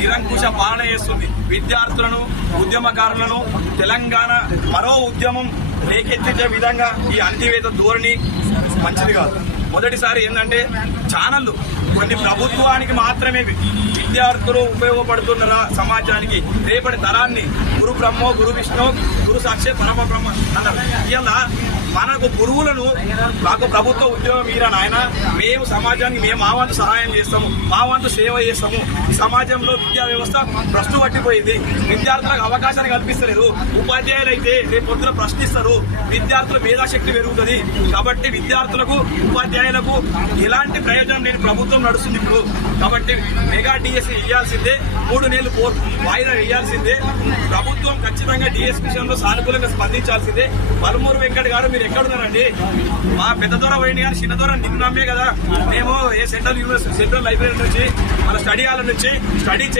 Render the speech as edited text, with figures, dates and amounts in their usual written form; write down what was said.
నిరంకుశ పాలన చేస్తుంది. విద్యార్థులను, ఉద్యమకారులను తెలంగాణ మరో ఉద్యమం రేకెత్తించే విధంగా ఈ అణిచివేత ధోరణి మంచిది కాదు. మొదటిసారి ఏంటంటే ఛానళ్లు కొన్ని ప్రభుత్వానికి మాత్రమే విద్యార్థులు ఉపయోగపడుతున్న సమాజానికి రేపటి తరాన్ని గురు బ్రహ్మో గురు విష్ణు గురు సాక్షి పరమ బ్రహ్మ అన్నారు. ఇలా మనకు గురువులను మాకు ప్రభుత్వ ఉద్యోగం మీరా నాయన, మేము సమాజానికి మేము మా వంతు సహాయం చేస్తాము, మా వంతు సేవ చేస్తాము. ఈ సమాజంలో విద్యా వ్యవస్థ భ్రష్టు పట్టిపోయింది. విద్యార్థులకు అవకాశాన్ని కల్పిస్తలేదు. ఉపాధ్యాయులు అయితే రేపు పొద్దున ప్రశ్నిస్తారు. విద్యార్థుల మేధాశక్తి పెరుగుతుంది. కాబట్టి విద్యార్థులకు, ఉపాధ్యాయులకు ఎలాంటి ప్రయోజనం లేని ప్రభుత్వం నడుస్తుంది ఇప్పుడు. కాబట్టి మెగా డిఎస్సీ ఇవ్వాల్సిందే, 3 నెలలు వాయిదా వేయాల్సిందే. ప్రభుత్వం ఖచ్చితంగా డిఎస్సీ విషయంలో సానుకూలంగా స్పందించాల్సిందే. పలుమూరు వెంకట గారు మీరు ఎక్కడున్నారండి? మా పెద్ద దూర పోయింది కానీ చిన్న దూరం నిన్ను నమ్మే కదా మేము ఏ సెంట్రల్ లైబ్రరీ నుంచి మన స్టడీ హాల్ నుంచి స్టడీ